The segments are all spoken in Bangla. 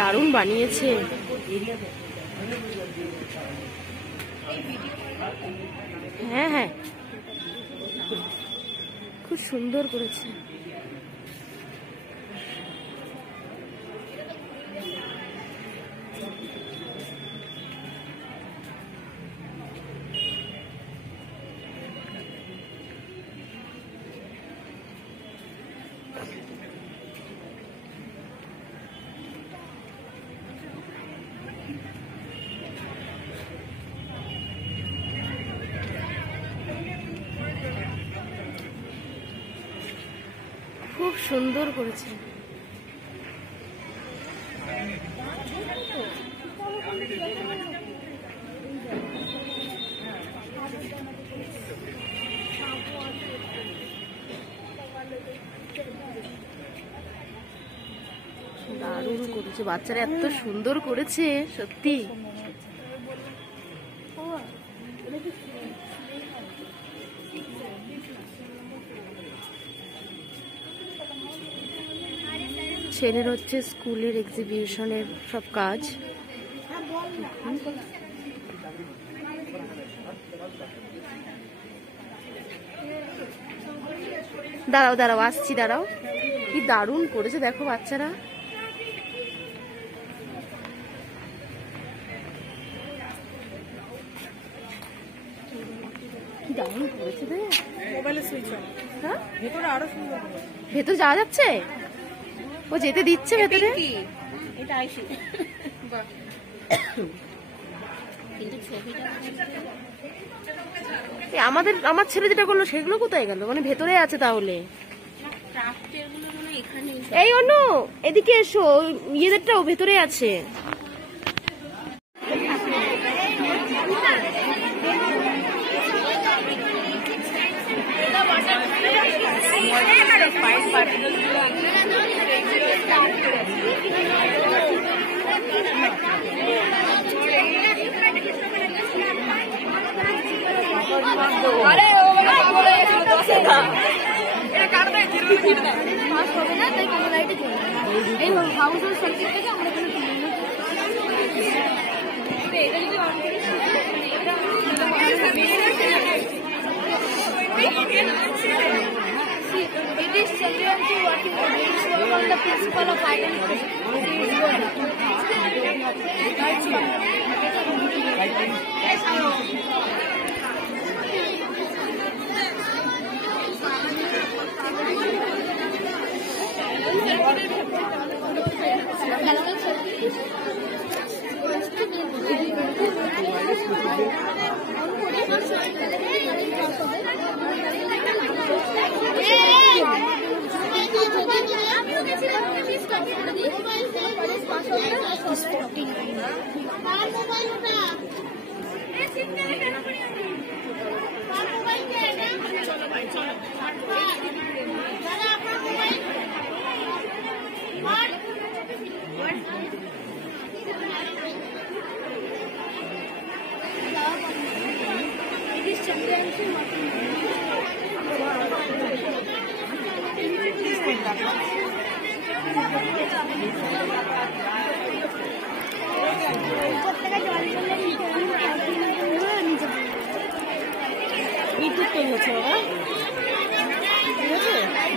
দারুণ বানিয়েছে। হ্যাঁ হ্যাঁ, খুব সুন্দর করেছে। খুব সুন্দর করেছে। দারুণ করেছে, বাচ্চারা এত সুন্দর করেছে সত্যি। ছেলের হচ্ছে স্কুলের এক্সিবিশনের সব কাজ। দাঁড়াও দাঁড়াও, আসছি, দাঁড়াও। কি দারুণ করেছে দেখো বাচ্চারা। কি দারুণ করেছে রে। মোবাইলে সুইচ অন। হ্যাঁ, ভেতরে আরো সুন্দর। ভেতরে যাওয়া যাচ্ছে? ও যেতে দিচ্ছে ভেতরে? এটা আইসি। বাহ, কিন্তু ছবিটা আমার ছেলে যেটা করলো সেগুলো কোথায় গেল? মানে ভেতরে আছে তাহলে? এই অনু, এদিকে এসো, ইয়েদেরটাও ভেতরে আছে।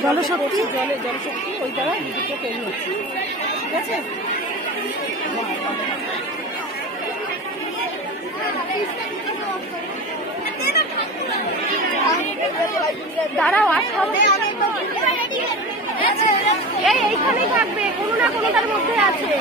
জলশক্তি, জলশক্তি ওই দ্বারা বিদ্যুৎটা তৈরি হচ্ছে। ঠিক আছে, দাঁড়াও, এইখানেই থাকবে, কোনো না কোনোটার মধ্যে আছে।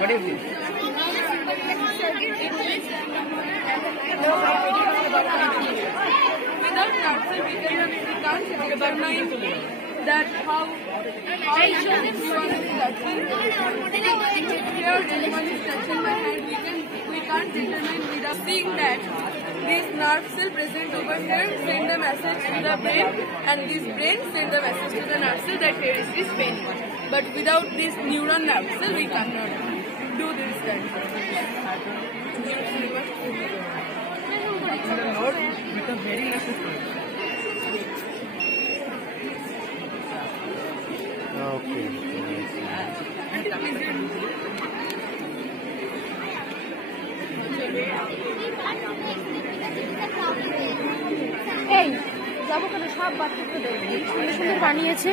What is this? Without capsule, we can't determine that how each one is touching. Here, anyone is touching my hand, we can't determine without seeing that this nerve cell present over here send a message to the brain, and this brain send the message to the nerve cell that here is this pain. But without this neuron nerve cell, we cannot do this kind of The node becomes very resistant. Okay. এই যাবো কেন, সব বাচ্চাকে দেখি সুন্দর সুন্দর বানিয়েছে।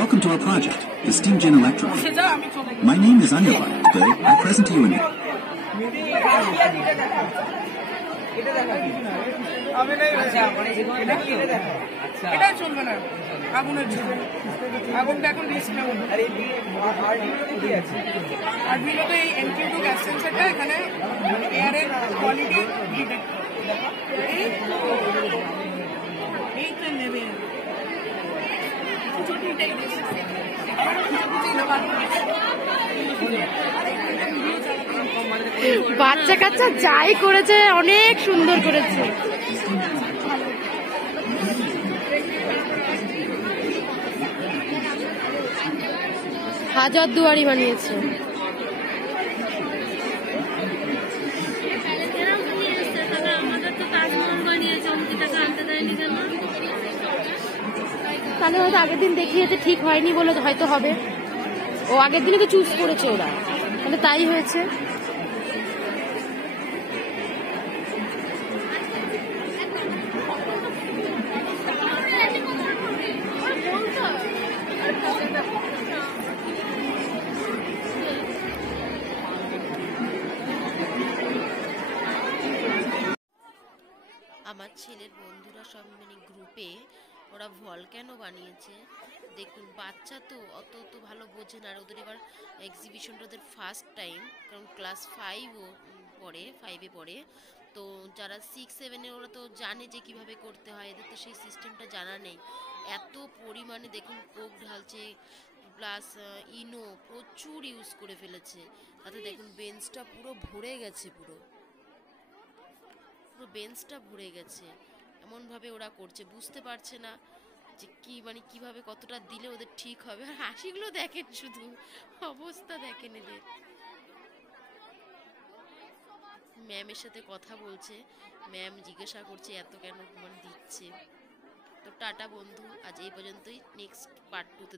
Welcome to our project, the SteamGen Electron. My name is Anila. Today, I present to you a new... এটা চলবে না, আগুনের জন্য আগুনটা এখন রিস্ক নেব। আর মূলত এই NQ2 গ্যাস সেন্সরটা এখানে এয়ারের কোয়ালিটি ডিটেক্ট এইটা নেবে। বাচ্চা কাচ্চা যাই করেছে অনেক সুন্দর করেছে। হাজার দুয়ারি বানিয়েছে। তাহলে হয়তো আগের দিন দেখিয়েছে ঠিক হয়নি বলে হয়তো হবে। ও আগের দিনে তো চুজ করেছে ওরা, তাহলে তাই হয়েছে। আমার ছেলের বন্ধুরা সব মানে গ্রুপে ওরা ভলক্যানো বানিয়েছে। দেখুন বাচ্চা তো অত তো ভালো বোঝে না, আর ওদের এবার এক্সিবিশনটা ওদের ফার্স্ট টাইম, কারণ ক্লাস 5ও পড়ে, 5-এ পড়ে। তো যারা 6-7-এ ওরা তো জানে যে কিভাবে করতে হয়, এদের তো সেই সিস্টেমটা জানা নেই। এত পরিমাণে দেখুন কোক ঢালছে, প্লাস ইনো প্রচুর ইউজ করে ফেলেছে। তাতে দেখুন বেঞ্চটা পুরো ভরে গেছে, পুরো বেঞ্চটা ভরে গেছে। এমনভাবে ওরা করছে, বুঝতে পারছে না যে কি মানে কিভাবে কতটা দিলে ওদের ঠিক হবে। আর হাসিগুলো দেখেন, শুধু অবস্থা দেখেন এদের। ম্যামের সাথে কথা বলছে, ম্যাম জিজ্ঞাসা করছে এত কেন মানে দিচ্ছে। তো টাটা বন্ধু, আজ এই পর্যন্তই। নেক্সট পার্ট 2 তে